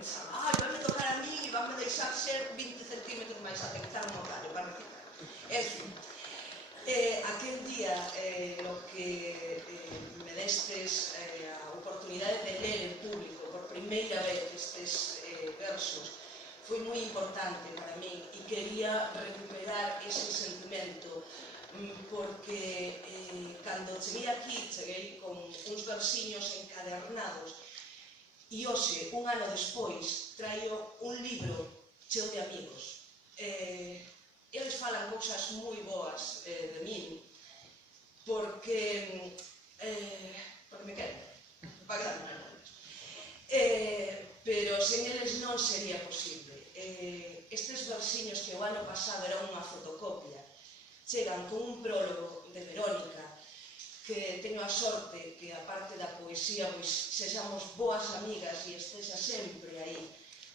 pensaba, vai me tocar a mí e vai me deixar ser 20 centímetros máis alto, que está no horario para recitar. En fin, aquel día no que me destes a oportunidade de ler en público por primeira vez estes versos, foi moi importante para mí e quería recuperar ese sentimento porque cando cheguei aquí, cheguei con uns versiños encadernados e hoxe, un ano despois, traio un libro cheo de amigos. Eles falan cousas moi boas de min porque me queren, para quedarme con eles. Pero sen eles non sería posible. Estes versiños que o ano pasado era unha fotocopia chegan con un prólogo de Verónica que teño a sorte que a parte da poesía sexamos boas amigas e estexa sempre aí.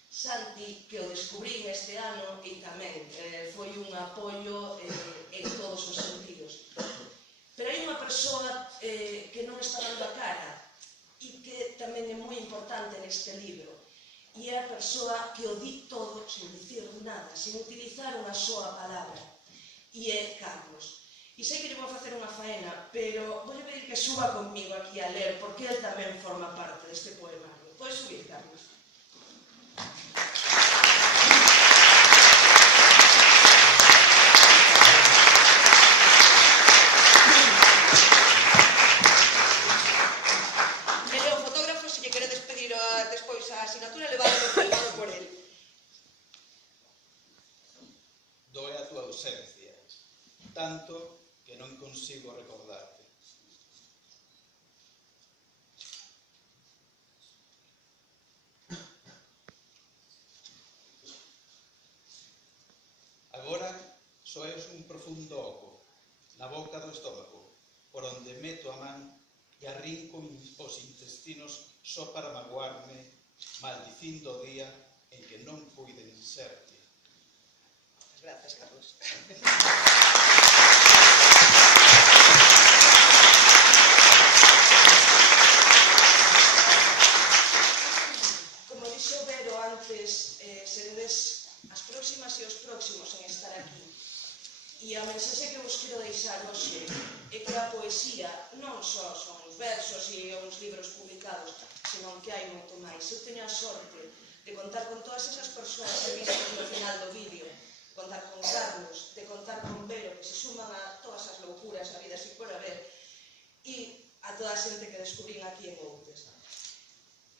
Santi, que o descubrín este ano e tamén foi un apoio en todos os sentidos. Pero hai unha persoa que non está dando a cara e que tamén é moi importante neste libro e é a persoa que o di todo sen dicir nada, sen utilizar unha soa palabra, e é Carlos. E sei que lle vou facer unha faena, pero vou pedir que suba comigo aquí a ler porque el tamén forma parte deste poemario. Podes subir, Carlos? Despois a asignatura levada firmado por él. Doe a tua ausencia, tanto que non consigo recordarte. Agora soes un profundo oco na boca do estómago, por onde meto a man e arrinco os intestinos só para magoarme, maldicindo o día en que non puiden serte. Gracias, Carlos. Como dixo Vero antes, seredes as próximas e os próximos en estar aquí. E a mensaxe que vos quero deixar hoxe é que a poesía non só son os versos e os libros publicados, senón que hai moito máis. Eu teño a sorte de contar con todas esas persoas que viste no final do vídeo, contar con Carlos, de contar con Vero, que se suman a todas as loucuras a vida si por haber, e a toda a xente que descubrín aquí en Outes.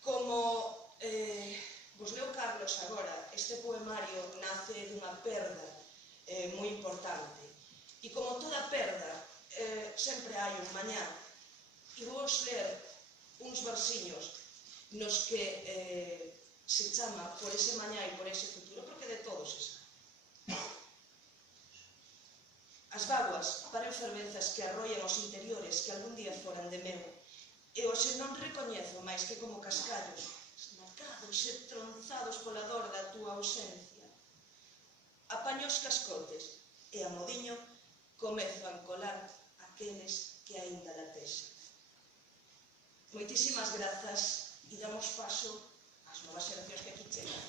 Como vos leo Carlos agora, este poemario nace dunha perda moi importante. E como toda perda, sempre hai un mañá. E vos ler uns versiños nos que se chama por ese mañá e por ese futuro, porque de todos se sabe. As vaguas paren fervenzas que arrollan os interiores que algún día foran de meu, e hoxe non recoñezo máis que como cascallos, esnacados e tronzados pola dor da túa ausencia. Apaño os cascotes e a modiño comezo a encolar aqueles que aínda latexan. Moitísimas grazas e damos paso ás novas xeracións que aquí chegan.